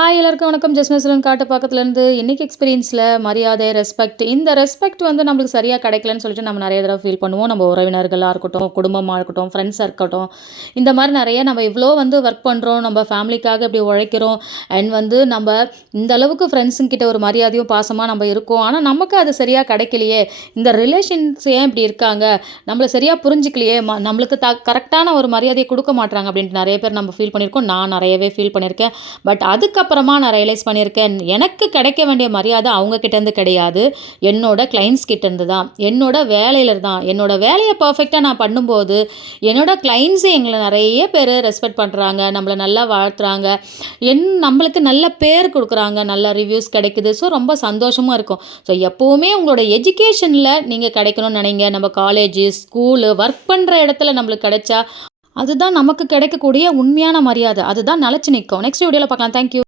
எல்லாருக்கும் வணக்கம். ஜஸ்மிஸ்லன் காட்டு பக்கத்துலேருந்து இன்னைக்கு எக்ஸ்பீரியன்ஸில் மரியாதை, ரெஸ்பெக்ட் இந்த ரெஸ்பெக்ட் வந்து நம்மளுக்கு சரியாக கிடைக்கலன்னு சொல்லிட்டு நம்ம நிறைய தடவை ஃபீல் பண்ணுவோம். நம்ம உறவினர்களாக இருக்கட்டும், குடும்பமாக இருக்கட்டும், ஃப்ரெண்ட்ஸாக இருக்கட்டும், இந்த மாதிரி நிறைய நம்ம இவ்வளோ வந்து ஒர்க் பண்ணுறோம், நம்ம ஃபேமிலிக்காக இப்படி உழைக்கிறோம். அண்ட் வந்து நம்ம இந்த அளவுக்கு ஃப்ரெண்ட்ஸுங்கிட்ட ஒரு மரியாதையும் பாசமாக நம்ம இருக்கோம். ஆனால் நமக்கு அது சரியாக கிடைக்கலையே, இந்த ரிலேஷன்ஸ் ஏன் இப்படி இருக்காங்க, நம்மளை சரியாக புரிஞ்சிக்கலையே, நம்மளுக்கு கரெக்டான ஒரு மரியாதையை கொடுக்க மாட்டாங்க அப்படின்ட்டு நிறைய பேர் நம்ம ஃபீல் பண்ணியிருக்கோம். நான் நிறையவே ஃபீல் பண்ணியிருக்கேன். பட் அதுக்கப்புறமா நான் ரியலைஸ் பண்ணியிருக்கேன், எனக்கு கிடைக்க வேண்டிய மரியாதை அவங்க கிட்டேருந்து கிடையாது, என்னோட கிளைண்ட்ஸ் கிட்டேருந்து தான், என்னோட வேலையில் தான். என்னோட வேலையை பர்ஃபெக்டாக நான் பண்ணும்போது என்னோட கிளைண்ட்ஸு எங்களை நிறைய பேர் ரெஸ்பெக்ட் பண்ணுறாங்க, நம்மளை நல்லா வாழ்த்துறாங்க, நம்மளுக்கு நல்ல பேர் கொடுக்குறாங்க, நல்ல ரிவ்யூஸ் கிடைக்குது. ஸோ ரொம்ப சந்தோஷமாக இருக்கும். ஸோ எப்போவுமே உங்களோட எஜுகேஷனில் நீங்கள் கிடைக்கணும்னு நினைங்க. நம்ம காலேஜு, ஸ்கூலு, ஒர்க் பண்ணுற இடத்துல நம்மளுக்கு கிடைச்சா அதுதான் நமக்கு கிடைக்கக்கூடிய உண்மையான மரியாதை. அதுதான் நிலச்சி நிற்கும். நெக்ஸ்ட் வீடியோவில் பார்க்கலாம். தேங்க்யூ.